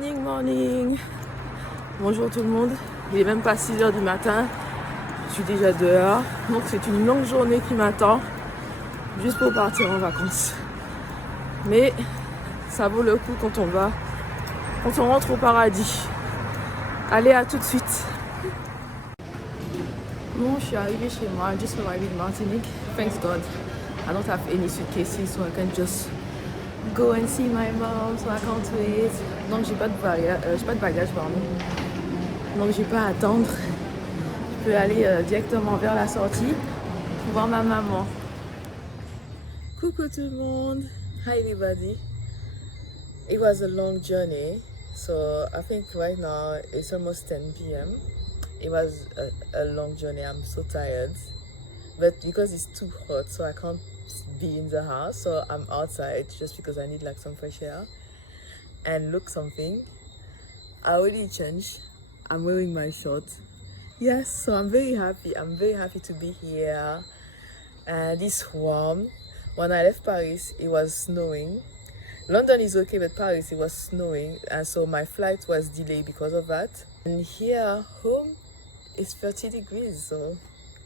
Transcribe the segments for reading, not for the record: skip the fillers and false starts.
Morning. Bonjour tout le monde. Il est même pas 6h du matin. Je suis déjà dehors. Donc c'est une longue journée qui m'attend. Juste pour partir en vacances. Mais ça vaut le coup quand on rentre au paradis. Allez, à tout de suite. Bon, je suis arrivée chez moi. Just arrived in Martinique. Thanks God. I don't have any suitcases, so I can just go and see my mom, so I can't wait. Donc j'ai pas de bagage, pardon. Donc j'ai pas à attendre. Je peux aller directement vers la sortie pour voir ma maman. Coucou tout le monde. Hi everybody. It was a long journey, so I think right now it's almost 10 p.m. It was a long journey. I'm so tired, but because it's too hot, so I can't be in the house, so I'm outside just because I need like some fresh air. And look something, I already changed. I'm wearing my shorts. Yes, so I'm very happy to be here, and it's warm. When I left Paris it was snowing. London is okay, but Paris it was snowing, and so my flight was delayed because of that. And here home it's 30 degrees, so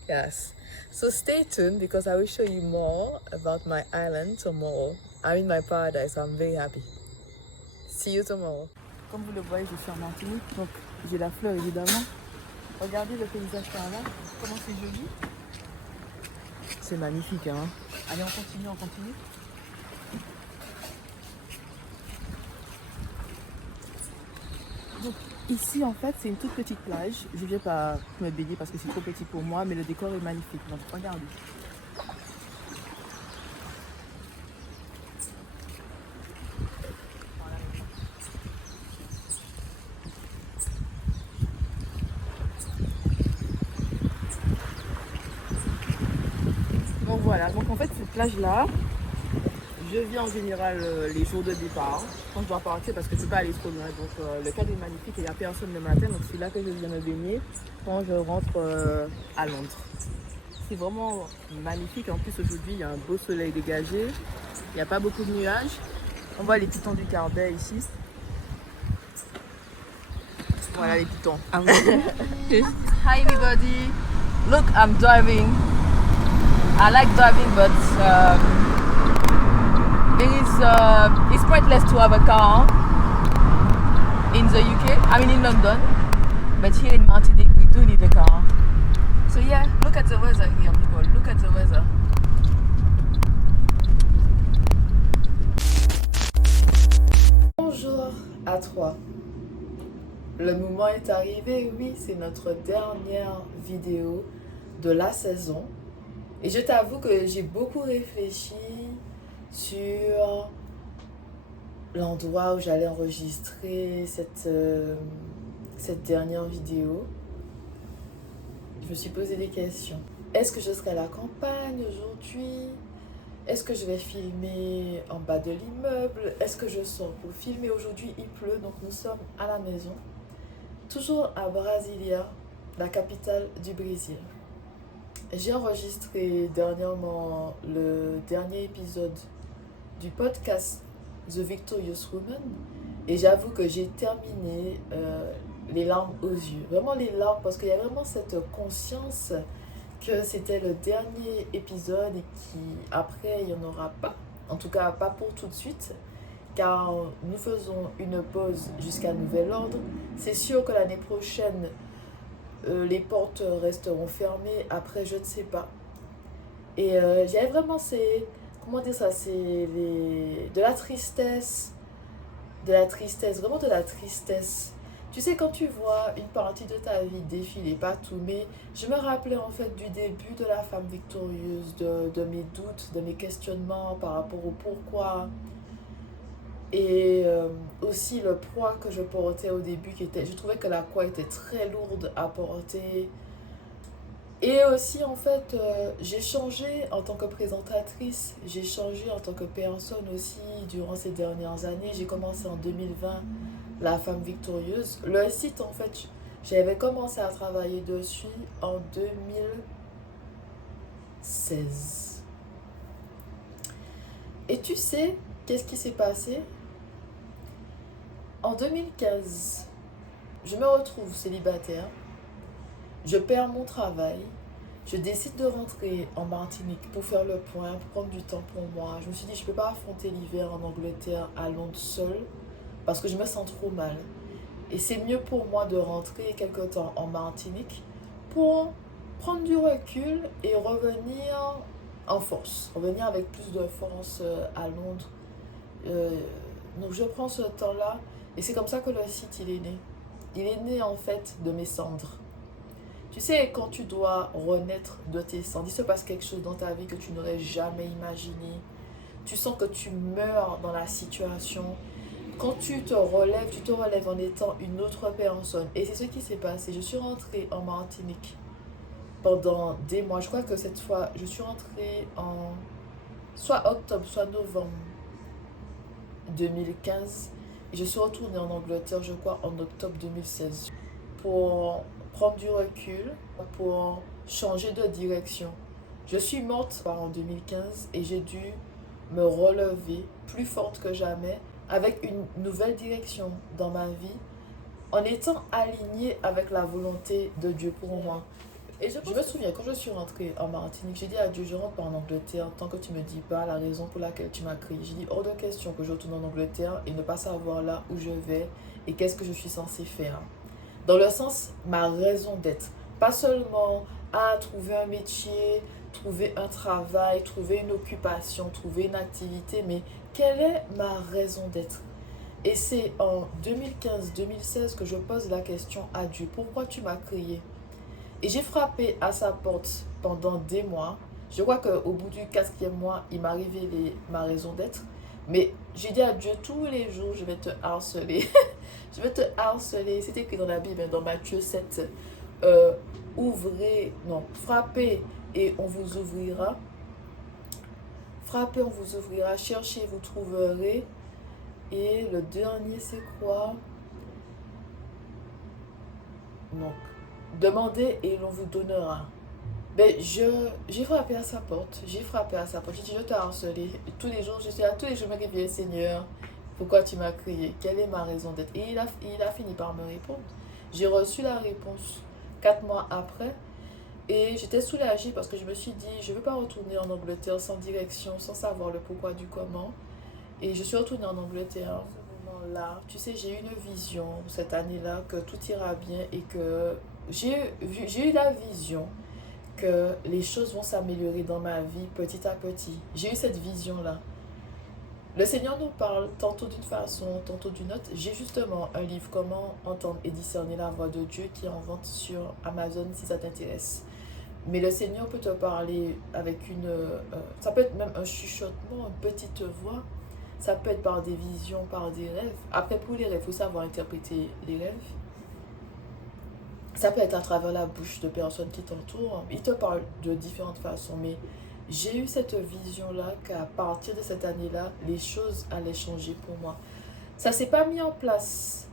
yes. So stay tuned because I will show you more about my island tomorrow. I'm in my paradise, so I'm very happy. See you tomorrow. Comme vous le voyez, je suis en Martinique, donc j'ai la fleur évidemment. Regardez le paysage par là, comment c'est joli. C'est magnifique, hein. Allez, on continue. Donc ici en fait c'est une toute petite plage. Je ne vais pas me baigner parce que c'est trop petit pour moi, mais le décor est magnifique. Donc regardez. Donc voilà, donc en fait cette plage là, je viens en général les jours de départ, quand je dois partir parce que je ne peux pas aller trop loin. Donc le cadre est magnifique et il n'y a personne le matin, donc c'est là que je viens me baigner quand je rentre à Londres. C'est vraiment magnifique, en plus aujourd'hui il y a un beau soleil dégagé, il n'y a pas beaucoup de nuages. On voit les pitons du Carbet ici. Voilà les pitons. Hi everybody, look I'm driving. I like driving, but it's pointless to have a car in the UK. I mean in London, but here in Martinique we do need a car. So yeah, look at the weather here, people. Look at the weather. Bonjour à trois. Le moment est arrivé, oui, c'est notre dernière vidéo de la saison. Et je t'avoue que j'ai beaucoup réfléchi sur l'endroit où j'allais enregistrer cette dernière vidéo. Je me suis posé des questions. Est-ce que je serai à la campagne aujourd'hui? Est-ce que je vais filmer en bas de l'immeuble? Est-ce que je sors pour filmer? Aujourd'hui il pleut, donc nous sommes à la maison. Toujours à Brasilia, la capitale du Brésil. J'ai enregistré dernièrement le dernier épisode du podcast The Victorious Woman et j'avoue que j'ai terminé les larmes aux yeux. Vraiment les larmes, parce qu'il y a vraiment cette conscience que c'était le dernier épisode et qu'après il n'y en aura pas. En tout cas pas pour tout de suite, car nous faisons une pause jusqu'à nouvel ordre. C'est sûr que l'année prochaine les portes resteront fermées, après je ne sais pas. Et j'avais vraiment comment dire ça, de la tristesse, vraiment de la tristesse. Tu sais, quand tu vois une partie de ta vie défiler partout, mais je me rappelais en fait du début de la femme victorieuse, de mes doutes, de mes questionnements par rapport au pourquoi. Et aussi le poids que je portais au début, je trouvais que la croix était très lourde à porter. Et aussi en fait, j'ai changé en tant que présentatrice, j'ai changé en tant que personne aussi durant ces dernières années. J'ai commencé en 2020, La Femme Victorieuse. Le site en fait, j'avais commencé à travailler dessus en 2016. Et tu sais, qu'est-ce qui s'est passé? En 2015, je me retrouve célibataire, je perds mon travail, je décide de rentrer en Martinique pour faire le point, pour prendre du temps pour moi. Je me suis dit, je ne peux pas affronter l'hiver en Angleterre à Londres seule parce que je me sens trop mal. Et c'est mieux pour moi de rentrer quelque temps en Martinique pour prendre du recul et revenir en force, revenir avec plus de force à Londres. Euh, donc je prends ce temps-là et c'est comme ça que le site il est né. Il est né en fait de mes cendres. Tu sais, quand tu dois renaître de tes cendres, il se passe quelque chose dans ta vie que tu n'aurais jamais imaginé. Tu sens que tu meurs dans la situation. Quand tu te relèves en étant une autre personne. Et c'est ce qui s'est passé. Je suis rentrée en Martinique pendant des mois. Je crois que cette fois, je suis rentrée en soit octobre, soit novembre 2015. Et je suis retournée en Angleterre, je crois, en octobre 2016. Pour prendre du recul, pour changer de direction. Je suis morte en 2015 et j'ai dû me relever plus forte que jamais avec une nouvelle direction dans ma vie en étant alignée avec la volonté de Dieu pour moi. Et je me souviens, quand je suis rentrée en Martinique, j'ai dit à Dieu, je rentre pas en Angleterre tant que tu me dis pas la raison pour laquelle tu m'as créé. J'ai dit, hors de question que je retourne en Angleterre et ne pas savoir là où je vais et qu'est-ce que je suis censée faire. Dans le sens, ma raison d'être. Pas seulement à trouver un métier, trouver un travail, trouver une occupation, trouver une activité, mais quelle est ma raison d'être? Et c'est en 2015-2016 que je pose la question à Dieu, pourquoi tu m'as créé? Et j'ai frappé à sa porte pendant des mois. Je crois qu'au bout du 4e mois, il m'a révélé ma raison d'être. Mais j'ai dit à Dieu tous les jours, je vais te harceler. Je vais te harceler. C'est écrit dans la Bible, dans Matthieu 7. Ouvrez, non, frappez et on vous ouvrira. Frappez, on vous ouvrira. Cherchez, vous trouverez. Et le dernier, c'est quoi? Donc, demandez et l'on vous donnera. Ben, j'ai frappé à sa porte. J'ai frappé à sa porte. J'ai dit, je t'ai harcelé. Tous les jours, je suis là, tous les jours, je me réveille, Seigneur, pourquoi tu m'as créé? Quelle est ma raison d'être? Et il a fini par me répondre. J'ai reçu la réponse 4 mois après. Et j'étais soulagée parce que je me suis dit, je ne veux pas retourner en Angleterre sans direction, sans savoir le pourquoi du comment. Et je suis retournée en Angleterre. À ce moment-là, tu sais, j'ai eu une vision cette année-là que tout ira bien et que j'ai eu la vision que les choses vont s'améliorer dans ma vie petit à petit. J'ai eu cette vision-là. Le Seigneur nous parle tantôt d'une façon, tantôt d'une autre. J'ai justement un livre, Comment entendre et discerner la voix de Dieu, qui est en vente sur Amazon si ça t'intéresse. Mais le Seigneur peut te parler avec ça peut être même un chuchotement, une petite voix. Ça peut être par des visions, par des rêves. Après, pour les rêves, il faut savoir interpréter les rêves. Ça peut être à travers la bouche de personnes qui t'entourent. Il te parle de différentes façons. Mais j'ai eu cette vision-là qu'à partir de cette année-là, les choses allaient changer pour moi. Ça ne s'est pas mis en place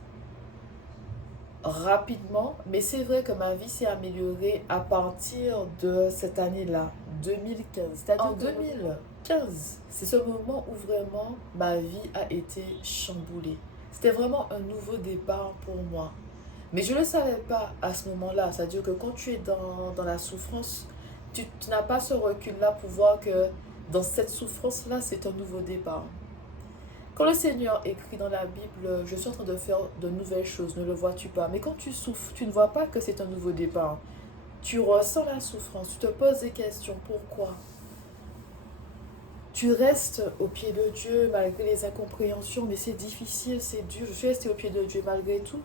rapidement, mais c'est vrai que ma vie s'est améliorée à partir de cette année-là, 2015. C'est-à-dire en 2015, c'est ce moment où vraiment ma vie a été chamboulée. C'était vraiment un nouveau départ pour moi. Mais je ne le savais pas à ce moment-là. C'est-à-dire que quand tu es dans la souffrance, tu n'as pas ce recul-là pour voir que dans cette souffrance-là, c'est un nouveau départ. Quand le Seigneur écrit dans la Bible, je suis en train de faire de nouvelles choses, ne le vois-tu pas? Mais quand tu souffres, tu ne vois pas que c'est un nouveau départ. Tu ressens la souffrance, tu te poses des questions. Pourquoi? Tu restes au pied de Dieu malgré les incompréhensions, mais c'est difficile, c'est dur. Je suis restée au pied de Dieu malgré tout.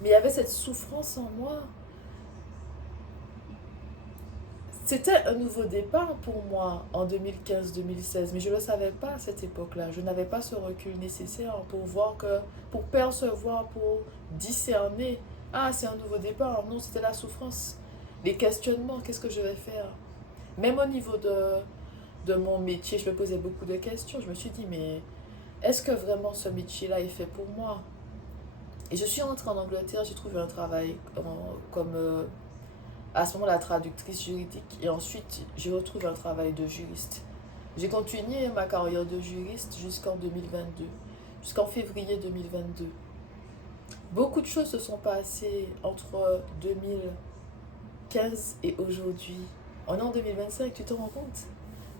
Mais il y avait cette souffrance en moi. C'était un nouveau départ pour moi en 2015-2016, mais je ne le savais pas à cette époque-là. Je n'avais pas ce recul nécessaire pour voir pour percevoir, pour discerner. Ah, c'est un nouveau départ. Non, c'était la souffrance. Les questionnements, qu'est-ce que je vais faire? Même au niveau de mon métier, je me posais beaucoup de questions. Je me suis dit, mais est-ce que vraiment ce métier-là est fait pour moi? Et je suis rentrée en Angleterre, j'ai trouvé un travail comme à ce moment la traductrice juridique. Et ensuite, j'ai retrouvé un travail de juriste. J'ai continué ma carrière de juriste jusqu'en 2022, jusqu'en février 2022. Beaucoup de choses se sont passées entre 2015 et aujourd'hui. On est en 2025, tu te rends compte?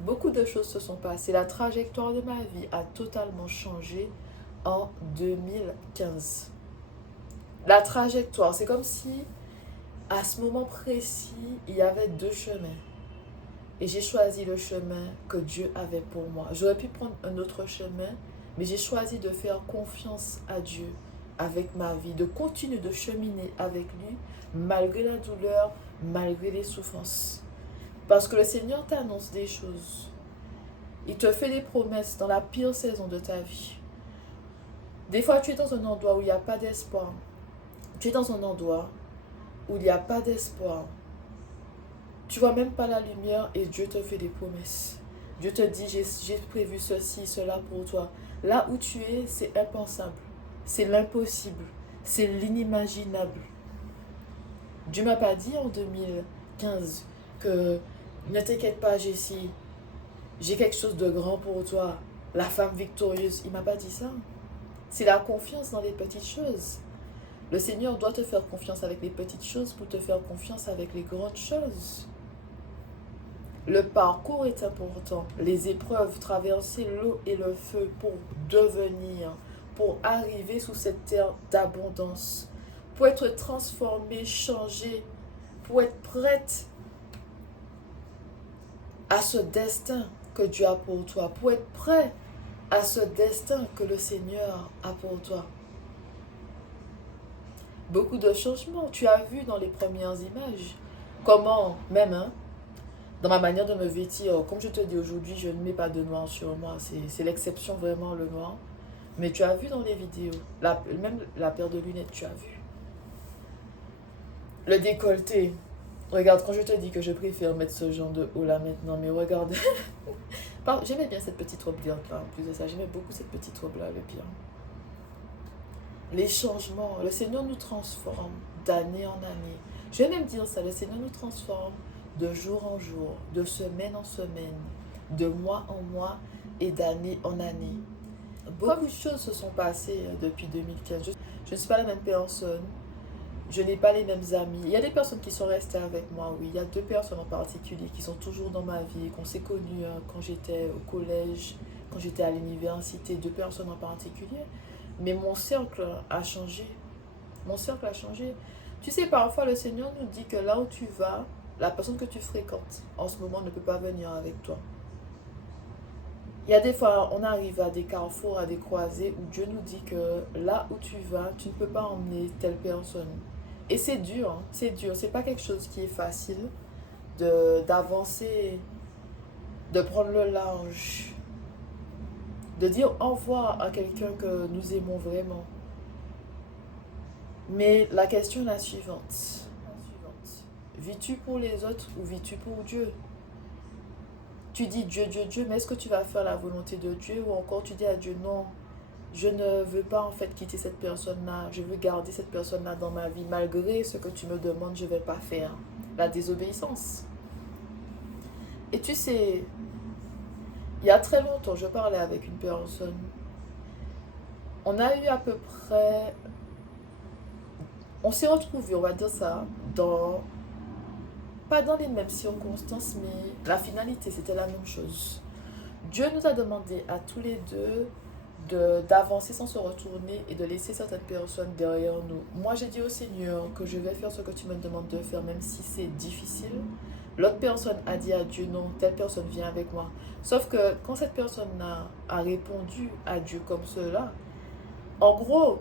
Beaucoup de choses se sont passées. La trajectoire de ma vie a totalement changé en 2015. La trajectoire, c'est comme si à ce moment précis, il y avait deux chemins. Et j'ai choisi le chemin que Dieu avait pour moi. J'aurais pu prendre un autre chemin, mais j'ai choisi de faire confiance à Dieu avec ma vie, de continuer de cheminer avec lui, malgré la douleur, malgré les souffrances. Parce que le Seigneur t'annonce des choses. Il te fait des promesses dans la pire saison de ta vie. Des fois, tu es dans un endroit où il n'y a pas d'espoir. Tu es dans un endroit où il n'y a pas d'espoir. Tu vois même pas la lumière et Dieu te fait des promesses. Dieu te dit, j'ai prévu ceci, cela pour toi. Là où tu es, c'est impensable. C'est l'impossible. C'est l'inimaginable. Dieu m'a pas dit en 2015 que ne t'inquiète pas, Jessie, j'ai quelque chose de grand pour toi. La femme victorieuse, il m'a pas dit ça. C'est la confiance dans les petites choses. Le Seigneur doit te faire confiance avec les petites choses pour te faire confiance avec les grandes choses. Le parcours est important. Les épreuves, traverser l'eau et le feu pour devenir, pour arriver sous cette terre d'abondance, pour être transformée, changée, pour être prête à ce destin que Dieu a pour toi, pour être prêt à ce destin que le Seigneur a pour toi. Beaucoup de changements. Tu as vu dans les premières images comment, même, dans ma manière de me vêtir, comme je te dis aujourd'hui, je ne mets pas de noir sur moi. C'est l'exception vraiment, le noir. Mais tu as vu dans les vidéos, même la paire de lunettes, tu as vu. Le décolleté. Regarde, quand je te dis que je préfère mettre ce genre de haut là maintenant, mais regarde. J'aimais bien cette petite robe là, en plus de ça. J'aimais beaucoup cette petite robe là, le bien. Les changements. Le Seigneur nous transforme d'année en année. Je vais même dire ça, le Seigneur nous transforme de jour en jour, de semaine en semaine, de mois en mois et d'année en année. Beaucoup de choses se sont passées depuis 2015. Je ne suis pas la même personne. Je n'ai pas les mêmes amis. Il y a des personnes qui sont restées avec moi, oui. Il y a deux personnes en particulier qui sont toujours dans ma vie, qu'on s'est connues quand j'étais au collège, quand j'étais à l'université. Deux personnes en particulier. Mais mon cercle a changé. Mon cercle a changé. Tu sais, parfois le Seigneur nous dit que là où tu vas, la personne que tu fréquentes en ce moment ne peut pas venir avec toi. Il y a des fois, on arrive à des carrefours, à des croisées où Dieu nous dit que là où tu vas, tu ne peux pas emmener telle personne. Et c'est dur, hein, c'est dur. C'est pas quelque chose qui est facile d'avancer, de prendre le large, de dire au revoir à quelqu'un que nous aimons vraiment. Mais la question est la suivante. Vis-tu pour les autres ou vis-tu pour Dieu? Tu dis Dieu, Dieu, Dieu, mais est-ce que tu vas faire la volonté de Dieu ou encore tu dis à Dieu non, je ne veux pas en fait quitter cette personne-là, je veux garder cette personne-là dans ma vie malgré ce que tu me demandes, je ne vais pas faire. La désobéissance. Et tu sais, il y a très longtemps, je parlais avec une personne. On a eu à peu près... On s'est retrouvés, on va dire ça, pas dans les mêmes circonstances, mais la finalité, c'était la même chose. Dieu nous a demandé à tous les deux d'avancer sans se retourner et de laisser certaines personnes derrière nous. Moi, j'ai dit au Seigneur que je vais faire ce que tu me demandes de faire, même si c'est difficile. L'autre personne a dit à Dieu, non, telle personne vient avec moi. Sauf que quand cette personne a répondu à Dieu comme cela, en gros,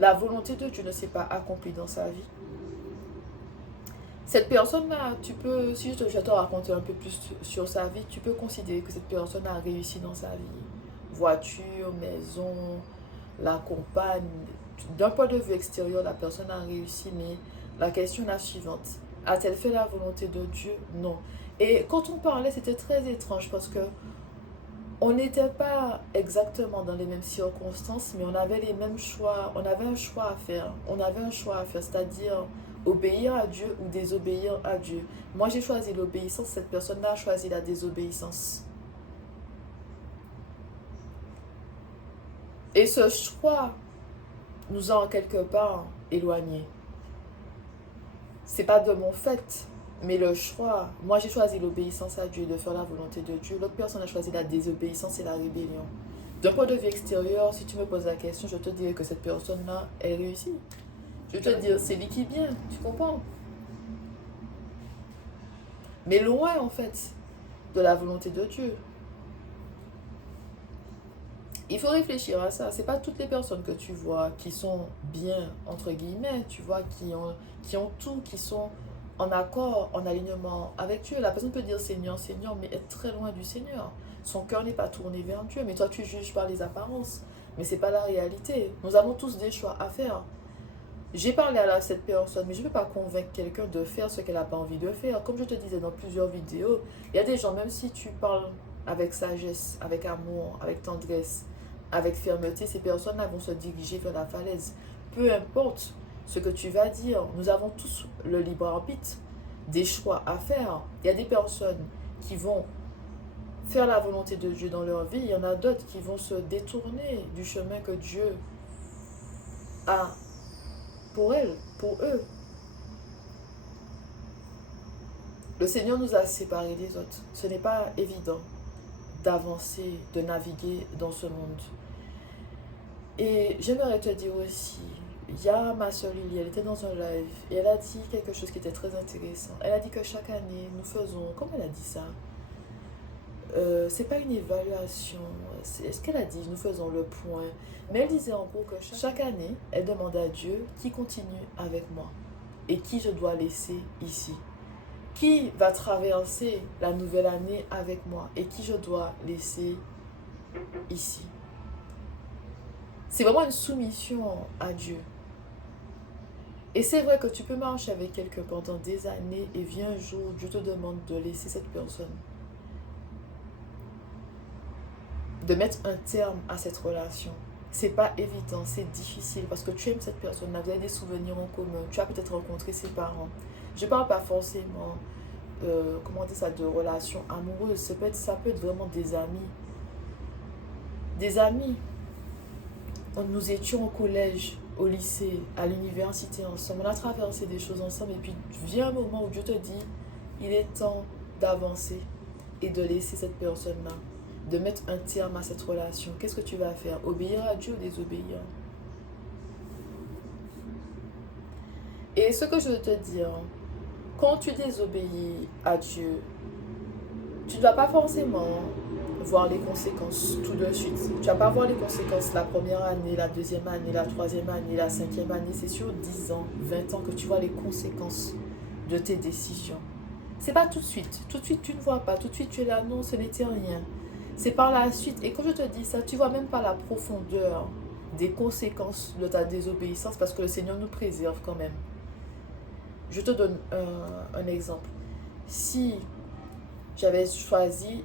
la volonté de Dieu ne s'est pas accomplie dans sa vie. Cette personne-là, tu peux, si je te raconter un peu plus sur sa vie, tu peux considérer que cette personne a réussi dans sa vie. Voiture, maison, la compagne. D'un point de vue extérieur, la personne a réussi, mais la question est la suivante. A-t-elle fait la volonté de Dieu? Non. Et quand on parlait, c'était très étrange parce que on n'était pas exactement dans les mêmes circonstances, mais on avait les mêmes choix. On avait un choix à faire. On avait un choix à faire, c'est-à-dire obéir à Dieu ou désobéir à Dieu. Moi, j'ai choisi l'obéissance. Cette personne-là a choisi la désobéissance. Et ce choix nous a en quelque part éloignés. C'est pas de mon fait, mais le choix. Moi, j'ai choisi l'obéissance à Dieu, de faire la volonté de Dieu. L'autre personne a choisi la désobéissance et la rébellion. D'un point de vue extérieur, si tu me poses la question, je te dirais que cette personne-là, elle réussit. Je vais te dire, c'est lui qui vient, tu comprends? Mais loin, en fait, de la volonté de Dieu. Il faut réfléchir à ça. C'est pas toutes les personnes que tu vois qui sont bien, entre guillemets, tu vois, qui ont tout, qui sont en accord, en alignement avec Dieu. La personne peut dire Seigneur, Seigneur, mais être très loin du Seigneur. Son cœur n'est pas tourné vers Dieu, mais toi tu juges par les apparences. Mais c'est pas la réalité. Nous avons tous des choix à faire. J'ai parlé à cette personne, mais je ne peux pas convaincre quelqu'un de faire ce qu'elle n'a pas envie de faire. Comme je te disais dans plusieurs vidéos, il y a des gens, même si tu parles avec sagesse, avec amour, avec tendresse, avec fermeté, ces personnes-là vont se diriger vers la falaise. Peu importe ce que tu vas dire, nous avons tous le libre arbitre, des choix à faire. Il y a des personnes qui vont faire la volonté de Dieu dans leur vie, il y en a d'autres qui vont se détourner du chemin que Dieu a pour elles, pour eux. Le Seigneur nous a séparés des autres. Ce n'est pas évident d'avancer, de naviguer dans ce monde. Et j'aimerais te dire aussi, il y a ma soeur Lily, elle était dans un live et elle a dit quelque chose qui était très intéressant. Elle a dit que chaque année, nous faisons, comment elle a dit ça? C'est pas une évaluation, est-ce qu'elle a dit nous faisons le point, mais elle disait en gros que chaque année, elle demande à Dieu qui continue avec moi et qui je dois laisser ici. Qui va traverser la nouvelle année avec moi et qui je dois laisser ici. C'est vraiment une soumission à Dieu. Et c'est vrai que tu peux marcher avec quelqu'un pendant des années et vient un jour, Dieu te demande de laisser cette personne. De mettre un terme à cette relation. C'est pas évident, c'est difficile parce que tu aimes cette personne-là, vous avez des souvenirs en commun, tu as peut-être rencontré ses parents. Je parle pas forcément, comment dire ça, de relations amoureuses, ça peut être vraiment des amis. Des amis. Nous étions au collège, au lycée, à l'université ensemble, on a traversé des choses ensemble et puis vient un moment où Dieu te dit, il est temps d'avancer et de laisser cette personne-là. De mettre un terme à cette relation. Qu'est-ce que tu vas faire? Obéir à Dieu ou désobéir? Et ce que je veux te dire, quand tu désobéis à Dieu, tu ne vas pas forcément voir les conséquences tout de suite. Tu ne vas pas voir les conséquences la première année, la deuxième année, la troisième année, la cinquième année. C'est sur 10 ans, 20 ans que tu vois les conséquences de tes décisions. C'est pas tout de suite. Tout de suite, tu ne vois pas. Tout de suite, tu es là, non, ce n'était rien. C'est par la suite. Et quand je te dis ça, tu vois même pas la profondeur des conséquences de ta désobéissance parce que le Seigneur nous préserve quand même. Je te donne un exemple. Si j'avais choisi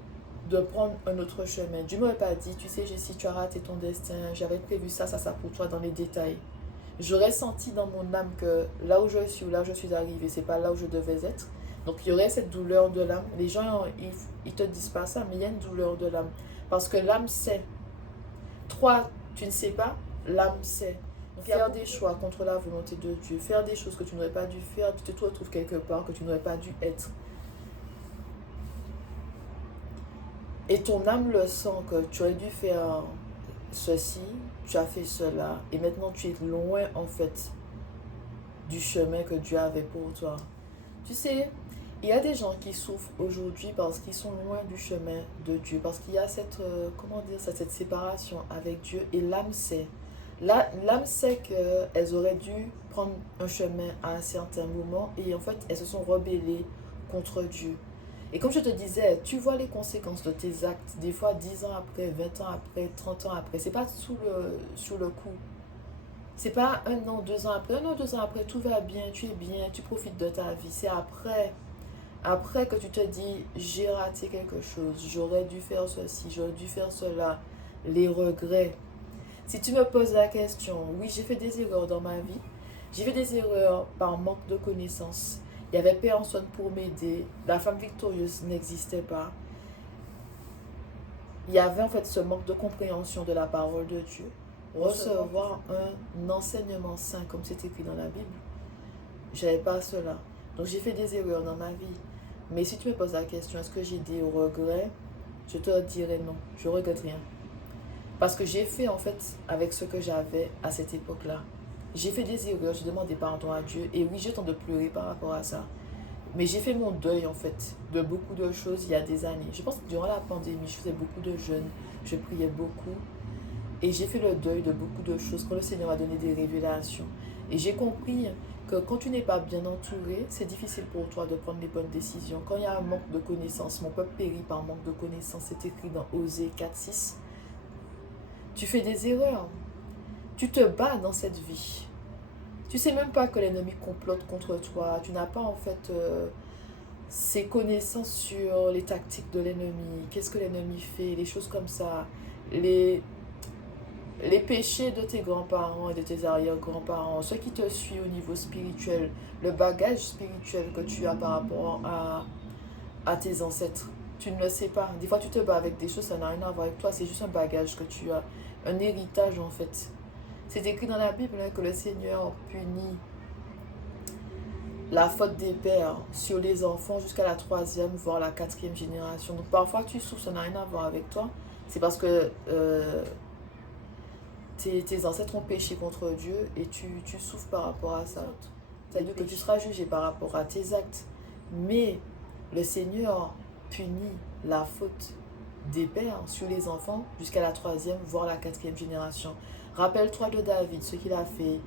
de prendre un autre chemin, Dieu ne m'aurait pas dit, tu sais, Jessie, tu as raté ton destin, j'avais prévu ça pour toi dans les détails. J'aurais senti dans mon âme que là où je suis, là où je suis arrivée, c'est pas là où je devais être. Donc, il y aurait cette douleur de l'âme. Les gens, ils te disent pas ça, mais il y a une douleur de l'âme. Parce que l'âme sait. Toi, tu ne sais pas, l'âme sait. Donc, faire des choix contre la volonté de Dieu, faire des choses que tu n'aurais pas dû faire, tu te retrouves quelque part que tu n'aurais pas dû être. Et ton âme le sent que tu aurais dû faire ceci, tu as fait cela. Et maintenant, tu es loin, en fait, du chemin que Dieu avait pour toi. Tu sais, il y a des gens qui souffrent aujourd'hui parce qu'ils sont loin du chemin de Dieu, parce qu'il y a cette, cette séparation avec Dieu et l'âme sait. L'âme sait qu'elles auraient dû prendre un chemin à un certain moment et en fait, elles se sont rebellées contre Dieu. Et comme je te disais, tu vois les conséquences de tes actes, des fois 10 ans après, 20 ans après, 30 ans après. C'est pas sous le coup. C'est pas 1 an, 2 ans après. 1 an, 2 ans après, tout va bien, tu es bien, tu profites de ta vie. C'est après que tu te dis, j'ai raté quelque chose, j'aurais dû faire ceci, j'aurais dû faire cela. Les regrets. Si tu me poses la question, oui, j'ai fait des erreurs dans ma vie. J'ai fait des erreurs par manque de connaissances. Il n'y avait personne pour m'aider. La femme victorieuse n'existait pas. Il y avait en fait ce manque de compréhension de la parole de Dieu. recevoir un enseignement sain comme c'est écrit dans la Bible. J'avais pas cela. Donc j'ai fait des erreurs dans ma vie. Mais si tu me poses la question, est-ce que j'ai des regrets? Je te dirais non, je regrette rien. Parce que j'ai fait en fait avec ce que j'avais à cette époque-là. J'ai fait des erreurs, j'ai demandé pardon à Dieu. Et oui, j'ai tant de pleurer par rapport à ça. Mais j'ai fait mon deuil en fait de beaucoup de choses il y a des années. Je pense que durant la pandémie, je faisais beaucoup de jeûnes, je priais beaucoup. Et j'ai fait le deuil de beaucoup de choses quand le Seigneur a donné des révélations. Et j'ai compris que quand tu n'es pas bien entouré, c'est difficile pour toi de prendre les bonnes décisions. Quand il y a un manque de connaissances, mon peuple périt par manque de connaissances, c'est écrit dans Osée 4:6. Tu fais des erreurs. Tu te bats dans cette vie. Tu sais même pas que l'ennemi complote contre toi. Tu n'as pas en fait ces connaissances sur les tactiques de l'ennemi. Qu'est-ce que l'ennemi fait, les choses comme ça. Les péchés de tes grands-parents et de tes arrière-grands-parents, ceux qui te suivent au niveau spirituel, le bagage spirituel que tu as par rapport à tes ancêtres. Tu ne le sais pas. Des fois, tu te bats avec des choses, ça n'a rien à voir avec toi. C'est juste un bagage que tu as, un héritage en fait. C'est écrit dans la Bible que le Seigneur punit la faute des pères sur les enfants jusqu'à la 3e, voire la 4e génération. Donc parfois, tu souffres, ça n'a rien à voir avec toi. C'est parce que tes ancêtres ont péché contre Dieu et tu souffres par rapport à ça. C'est-à-dire que tu seras jugé par rapport à tes actes. Mais le Seigneur punit la faute des pères sur les enfants jusqu'à la 3e, voire la 4e génération. Rappelle-toi de David, ce qu'il a fait.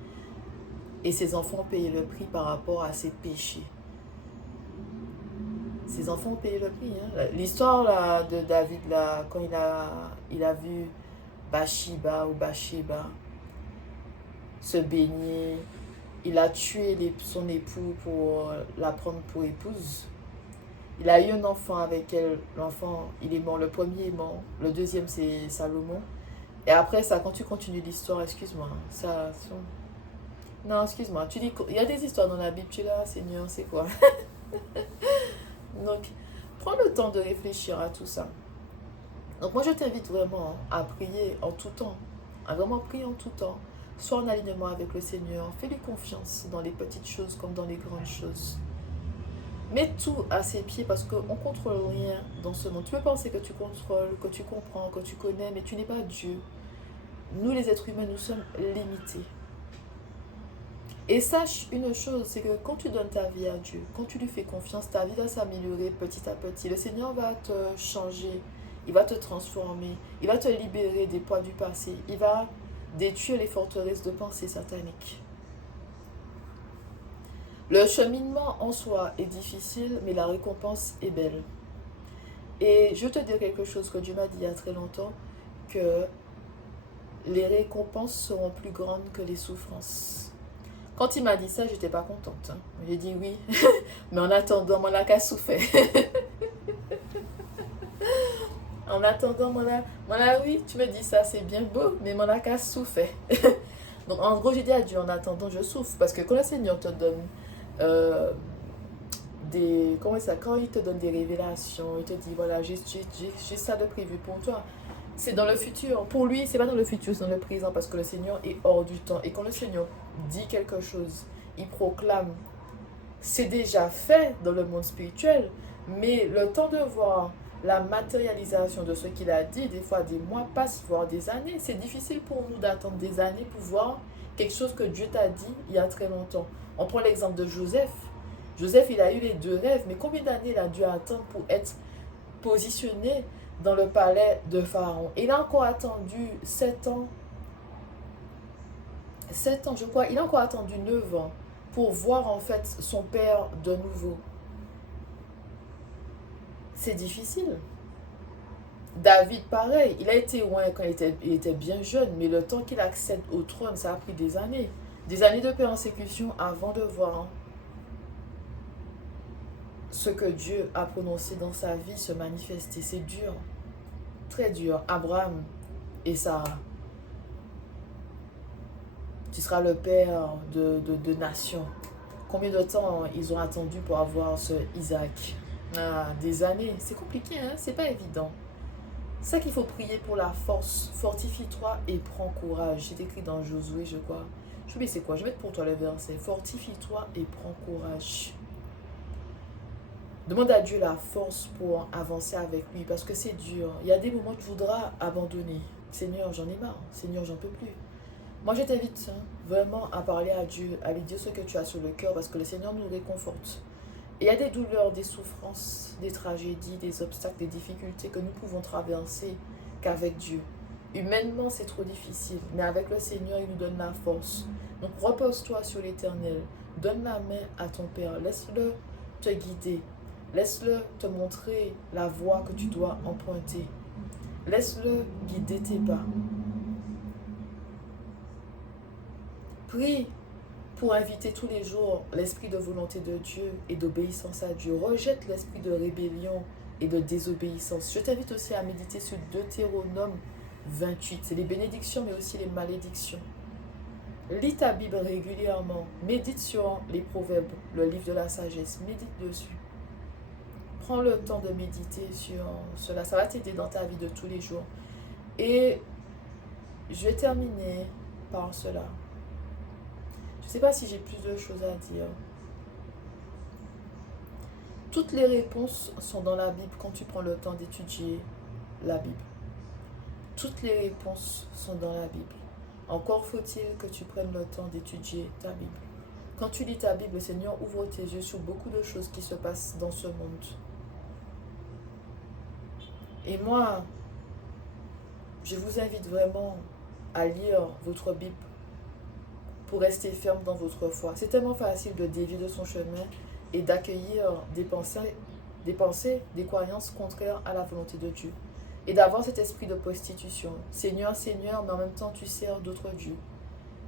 Et ses enfants ont payé le prix par rapport à ses péchés. Ses enfants ont payé le prix. L'histoire là, de David, là, quand il a vu Bathsheba se baigner, il a tué son époux pour la prendre pour épouse. Il a eu un enfant avec elle. L'enfant, il est mort. Le premier est mort. Le deuxième, c'est Salomon. Et après ça, quand tu continues l'histoire, excuse-moi, ça... Non, excuse-moi, tu dis il y a des histoires dans la Bible, tu es là, Seigneur, c'est quoi? Donc, prends le temps de réfléchir à tout ça. Donc moi, je t'invite vraiment à prier en tout temps, à vraiment prier en tout temps. Sois en alignement avec le Seigneur, fais-lui confiance dans les petites choses comme dans les grandes choses. Mets tout à ses pieds parce qu'on ne contrôle rien dans ce monde. Tu peux penser que tu contrôles, que tu comprends, que tu connais, mais tu n'es pas Dieu. Nous, les êtres humains, nous sommes limités. Et sache une chose, c'est que quand tu donnes ta vie à Dieu, quand tu lui fais confiance, ta vie va s'améliorer petit à petit. Le Seigneur va te changer, il va te transformer, il va te libérer des poids du passé, il va détruire les forteresses de pensée sataniques. Le cheminement en soi est difficile, mais la récompense est belle. Et je te dis quelque chose que Dieu m'a dit il y a très longtemps, que les récompenses seront plus grandes que les souffrances. Quand il m'a dit ça, j'étais pas contente. J'ai dit oui, mais en attendant, mon lac a souffert. En attendant, oui, tu me dis ça, c'est bien beau, mais mon lac a souffert. Donc en gros, j'ai dit à Dieu, en attendant, je souffre. Parce que quand le Seigneur te donne quand il te donne des révélations, il te dit, voilà, j'ai ça de prévu pour toi. C'est dans le futur. Pour lui, c'est pas dans le futur, c'est dans le présent parce que le Seigneur est hors du temps. Et quand le Seigneur dit quelque chose, il proclame, c'est déjà fait dans le monde spirituel. Mais le temps de voir la matérialisation de ce qu'il a dit, des fois des mois passent, voire des années. C'est difficile pour nous d'attendre des années pour voir quelque chose que Dieu t'a dit il y a très longtemps. On prend l'exemple de Joseph. Joseph, il a eu les 2 rêves, mais combien d'années il a dû attendre pour être positionné dans le palais de Pharaon? Il a encore attendu 7 ans. 7 ans, je crois. Il a encore attendu 9 ans pour voir en fait son père de nouveau. C'est difficile. David, pareil. Il a été loin quand il était bien jeune, mais le temps qu'il accède au trône, ça a pris des années. Des années de persécution avant de voir ce que Dieu a prononcé dans sa vie se manifester. C'est dur. Très dur. Abraham et Sarah. Tu seras le père de nations. Combien de temps ils ont attendu pour avoir ce Isaac? Des années. C'est compliqué, hein? C'est pas évident. C'est ça qu'il faut prier pour la force. Fortifie-toi et prends courage. C'est écrit dans Josué, je crois. Je sais pas c'est quoi. Je vais mettre pour toi le verset. Fortifie-toi et prends courage. Demande à Dieu la force pour avancer avec lui parce que c'est dur. Il y a des moments où tu voudras abandonner. Seigneur, j'en ai marre. Seigneur, j'en peux plus. Moi, je t'invite vraiment à parler à Dieu, à lui dire ce que tu as sur le cœur parce que le Seigneur nous réconforte. Et il y a des douleurs, des souffrances, des tragédies, des obstacles, des difficultés que nous pouvons traverser qu'avec Dieu. Humainement, c'est trop difficile, mais avec le Seigneur, il nous donne la force. Donc, repose-toi sur l'Éternel. Donne la main à ton Père. Laisse-le te guider. Laisse-le te montrer la voie que tu dois emprunter. Laisse-le guider tes pas. Prie pour inviter tous les jours l'esprit de volonté de Dieu et d'obéissance à Dieu. Rejette l'esprit de rébellion et de désobéissance. Je t'invite aussi à méditer sur Deutéronome 28. C'est les bénédictions mais aussi les malédictions. Lis ta Bible régulièrement. Médite sur les proverbes, le livre de la sagesse. Médite dessus. Prends le temps de méditer sur cela. Ça va t'aider dans ta vie de tous les jours. Et je vais terminer par cela. Je ne sais pas si j'ai plus de choses à dire. Toutes les réponses sont dans la Bible quand tu prends le temps d'étudier la Bible. Toutes les réponses sont dans la Bible. Encore faut-il que tu prennes le temps d'étudier ta Bible. Quand tu lis ta Bible, le Seigneur ouvre tes yeux sur beaucoup de choses qui se passent dans ce monde. Et moi, je vous invite vraiment à lire votre Bible pour rester ferme dans votre foi. C'est tellement facile de dévier de son chemin et d'accueillir des pensées, des croyances contraires à la volonté de Dieu. Et d'avoir cet esprit de prostitution. Seigneur, Seigneur, mais en même temps tu sers d'autres dieux.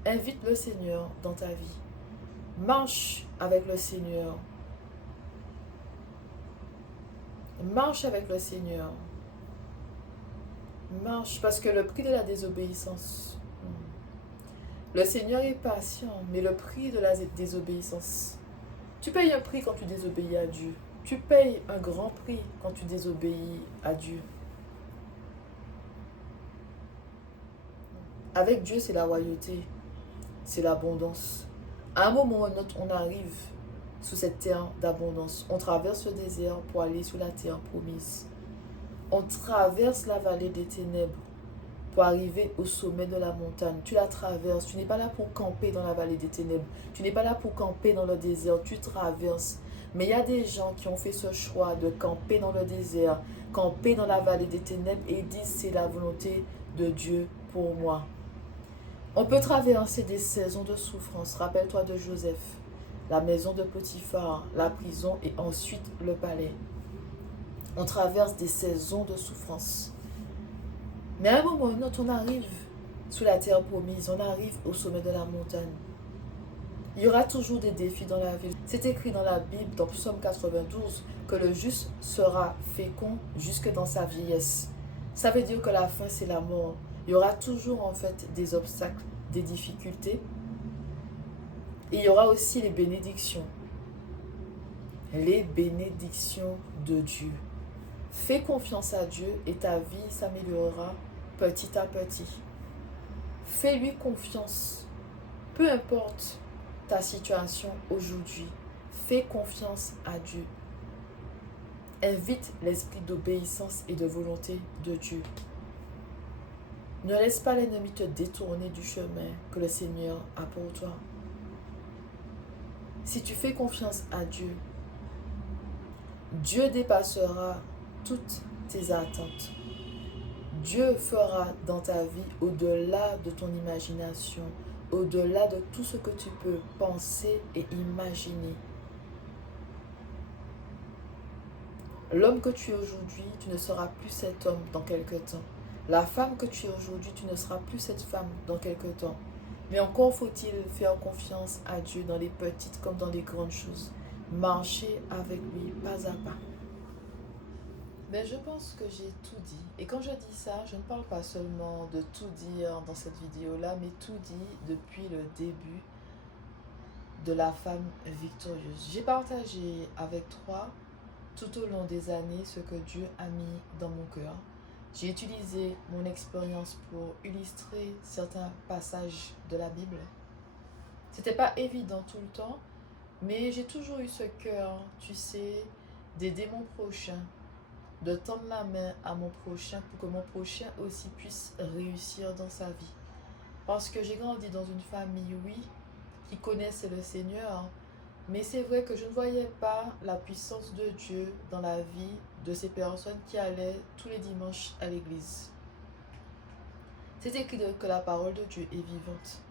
Invite le Seigneur dans ta vie. Marche avec le Seigneur. Marche avec le Seigneur. Marche parce que le prix de la désobéissance... Le Seigneur est patient, mais le prix de la désobéissance... Tu payes un prix quand tu désobéis à Dieu. Tu payes un grand prix quand tu désobéis à Dieu. Avec Dieu, c'est la royauté, c'est l'abondance. À un moment ou à un autre, on arrive sous cette terre d'abondance. On traverse le désert pour aller sur la terre promise. On traverse la vallée des ténèbres pour arriver au sommet de la montagne. Tu la traverses. Tu n'es pas là pour camper dans la vallée des ténèbres. Tu n'es pas là pour camper dans le désert. Tu traverses. Mais il y a des gens qui ont fait ce choix de camper dans le désert, camper dans la vallée des ténèbres et disent c'est la volonté de Dieu pour moi. On peut traverser des saisons de souffrance. Rappelle-toi de Joseph, la maison de Potiphar, la prison et ensuite le palais. On traverse des saisons de souffrance. Mais à un moment ou à un autre, on arrive sous la terre promise, on arrive au sommet de la montagne. Il y aura toujours des défis dans la vie. C'est écrit dans la Bible, dans Psaume 92, que le juste sera fécond jusque dans sa vieillesse. Ça veut dire que la fin, c'est la mort. Il y aura toujours en fait des obstacles, des difficultés. Et il y aura aussi les bénédictions. Les bénédictions de Dieu. Fais confiance à Dieu et ta vie s'améliorera petit à petit. Fais-lui confiance. Peu importe ta situation aujourd'hui. Fais confiance à Dieu. Invite l'esprit d'obéissance et de volonté de Dieu. Ne laisse pas l'ennemi te détourner du chemin que le Seigneur a pour toi. Si tu fais confiance à Dieu, Dieu dépassera toutes tes attentes. Dieu fera dans ta vie au-delà de ton imagination, au-delà de tout ce que tu peux penser et imaginer. L'homme que tu es aujourd'hui, tu ne seras plus cet homme dans quelque temps. La femme que tu es aujourd'hui, tu ne seras plus cette femme dans quelque temps. Mais encore faut-il faire confiance à Dieu dans les petites comme dans les grandes choses. Marcher avec lui pas à pas. Mais je pense que j'ai tout dit. Et quand je dis ça, je ne parle pas seulement de tout dire dans cette vidéo-là, mais tout dit depuis le début de la femme victorieuse. J'ai partagé avec toi tout au long des années ce que Dieu a mis dans mon cœur. J'ai utilisé mon expérience pour illustrer certains passages de la Bible. C'était pas évident tout le temps, mais j'ai toujours eu ce cœur, tu sais, d'aider mon prochain, de tendre la main à mon prochain pour que mon prochain aussi puisse réussir dans sa vie. Parce que j'ai grandi dans une famille, oui, qui connaissait le Seigneur, mais c'est vrai que je ne voyais pas la puissance de Dieu dans la vie de ces personnes qui allaient tous les dimanches à l'église. C'est écrit que la parole de Dieu est vivante.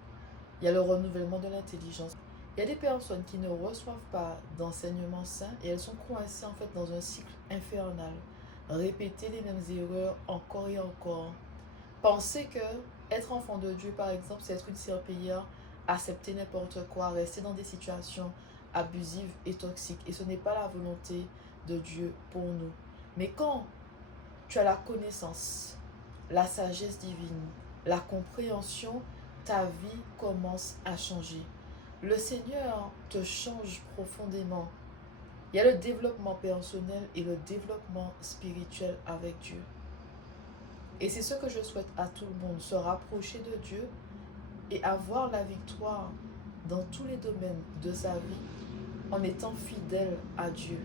Il y a le renouvellement de l'intelligence. Il y a des personnes qui ne reçoivent pas d'enseignement sain et elles sont coincées en fait dans un cycle infernal. Répéter les mêmes erreurs encore et encore. Penser que être enfant de Dieu, par exemple, c'est être une serpillière, accepter n'importe quoi, rester dans des situations abusives et toxiques. Et ce n'est pas la volonté de Dieu pour nous. Mais quand tu as la connaissance, la sagesse divine, la compréhension, ta vie commence à changer. Le Seigneur te change profondément. Il y a le développement personnel et le développement spirituel avec Dieu. Et c'est ce que je souhaite à tout le monde, se rapprocher de Dieu et avoir la victoire dans tous les domaines de sa vie en étant fidèle à Dieu.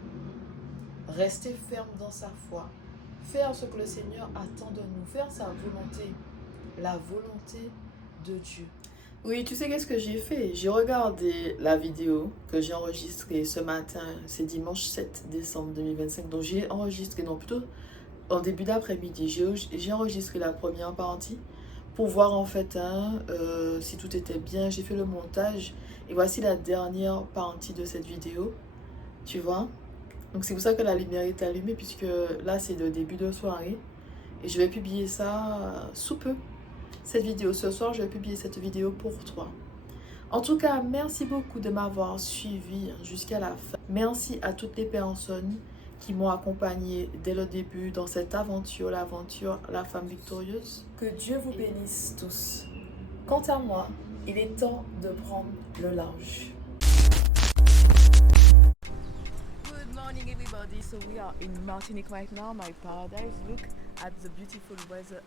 Rester ferme dans sa foi, faire ce que le Seigneur attend de nous, faire sa volonté, la volonté de Dieu. Oui, tu sais qu'est-ce que j'ai fait? J'ai regardé la vidéo que j'ai enregistrée ce matin, c'est dimanche 7 décembre 2025, donc j'ai enregistré, non plutôt en début d'après-midi, j'ai enregistré la première partie pour voir en fait si tout était bien. J'ai fait le montage et voici la dernière partie de cette vidéo, tu vois. Donc c'est pour ça que la lumière est allumée puisque là c'est le début de soirée et je vais publier ça sous peu. Cette vidéo ce soir, je vais publier cette vidéo pour toi. En tout cas, merci beaucoup de m'avoir suivi jusqu'à la fin. Merci à toutes les personnes qui m'ont accompagné dès le début dans cette aventure, l'aventure La Femme Victorieuse. Que Dieu vous bénisse tous. Quant à moi, il est temps de prendre le large. Good morning everybody. So we are in Martinique right now, my paradise. Look at the beautiful weather.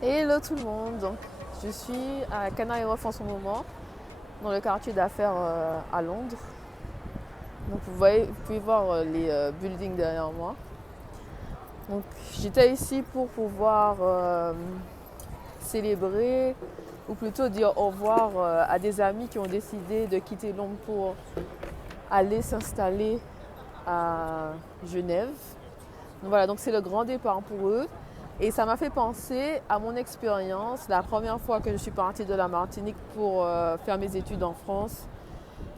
Hello tout le monde, donc je suis à Canary Wharf en ce moment, dans le quartier d'affaires à Londres. Donc vous pouvez voir les buildings derrière moi. Donc j'étais ici pour pouvoir célébrer, ou plutôt dire au revoir à des amis qui ont décidé de quitter Londres pour aller s'installer à Genève. Donc voilà, donc c'est le grand départ pour eux. Et ça m'a fait penser à mon expérience, la première fois que je suis partie de la Martinique pour faire mes études en France.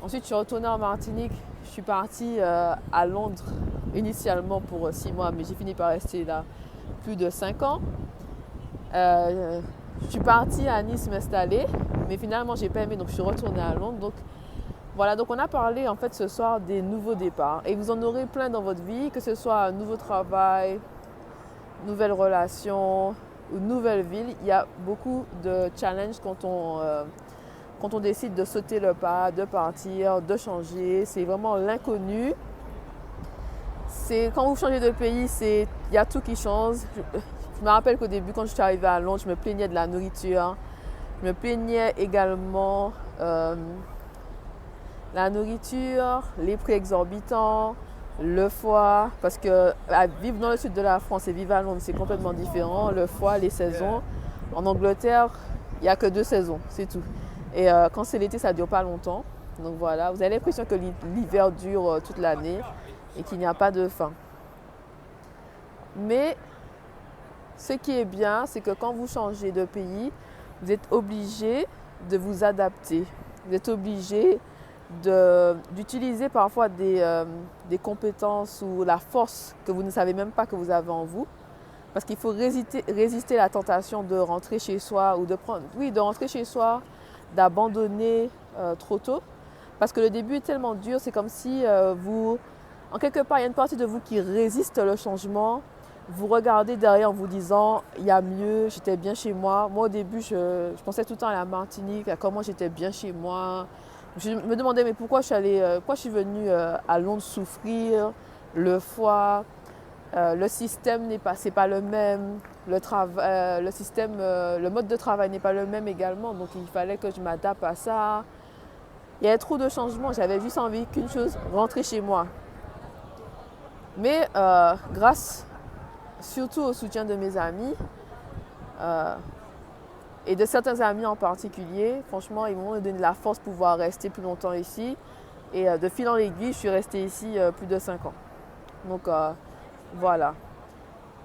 Ensuite, je suis retournée en Martinique. Je suis partie à Londres initialement pour 6 mois, mais j'ai fini par rester là plus de 5 ans. Je suis partie à Nice m'installer, mais finalement, j'ai pas aimé, donc je suis retournée à Londres. Donc voilà, donc on a parlé en fait ce soir des nouveaux départs. Et vous en aurez plein dans votre vie, que ce soit un nouveau travail, nouvelles relations ou nouvelle ville. Il y a beaucoup de challenges quand on décide de sauter le pas, de partir, de changer. C'est vraiment l'inconnu. Quand vous changez de pays, il y a tout qui change. Je me rappelle qu'au début, quand je suis arrivée à Londres, je me plaignais de la nourriture. Je me plaignais également la nourriture, les prix exorbitants, le foie, parce que vivre dans le sud de la France et vivre à Londres, c'est complètement différent. Le foie, les saisons. En Angleterre, il n'y a que 2 saisons, c'est tout. Et quand c'est l'été, ça ne dure pas longtemps. Donc voilà, vous avez l'impression que l'hiver dure toute l'année et qu'il n'y a pas de fin. Mais ce qui est bien, c'est que quand vous changez de pays, vous êtes obligé de vous adapter. Vous êtes obligé d'utiliser parfois des compétences ou la force que vous ne savez même pas que vous avez en vous. Parce qu'il faut résister à la tentation de rentrer chez soi ou de rentrer chez soi, d'abandonner trop tôt. Parce que le début est tellement dur, c'est comme si en quelque part, il y a une partie de vous qui résiste le changement. Vous regardez derrière en vous disant, il y a mieux, j'étais bien chez moi. Moi, au début, je pensais tout le temps à la Martinique, à comment j'étais bien chez moi. Je me demandais, mais pourquoi je suis venue à Londres souffrir, le foie, le système c'est pas le même, le mode de travail n'est pas le même également. Donc, il fallait que je m'adapte à ça. Il y avait trop de changements, j'avais juste envie qu'une chose, rentrer chez moi. Mais grâce surtout au soutien de mes amis et de certains amis en particulier, franchement, ils m'ont donné la force de pouvoir rester plus longtemps ici. Et de fil en aiguille, je suis restée ici plus de 5 ans. Donc voilà.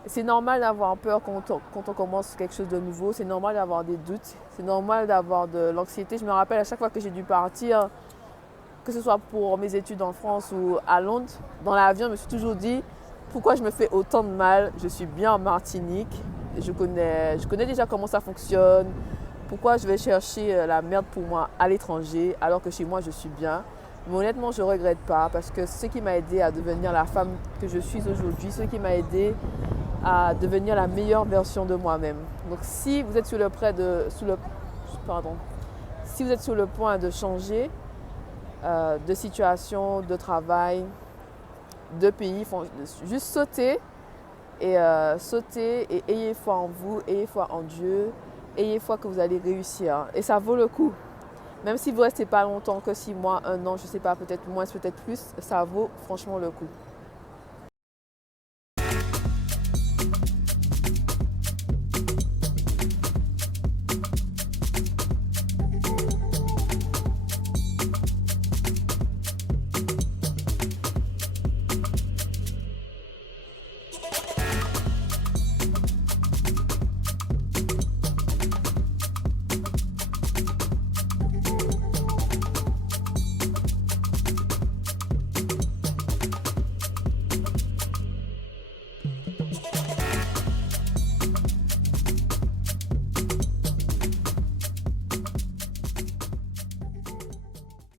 C'est normal d'avoir peur quand on commence quelque chose de nouveau. C'est normal d'avoir des doutes. C'est normal d'avoir de l'anxiété. Je me rappelle à chaque fois que j'ai dû partir, que ce soit pour mes études en France ou à Londres, dans l'avion, je me suis toujours dit pourquoi je me fais autant de mal. Je suis bien en Martinique. Je connais déjà comment ça fonctionne. Pourquoi je vais chercher la merde pour moi à l'étranger alors que chez moi je suis bien. Mais honnêtement, je ne regrette pas parce que c'est ce qui m'a aidé à devenir la femme que je suis aujourd'hui, ce qui m'a aidé à devenir la meilleure version de moi-même. Donc si vous êtes sur le point de changer de situation, de travail, de pays, juste sauter et ayez foi en vous, ayez foi en Dieu, ayez foi que vous allez réussir. Et ça vaut le coup. Même si vous ne restez pas longtemps que 6 mois, 1 an, je ne sais pas, peut-être moins, peut-être plus, ça vaut franchement le coup.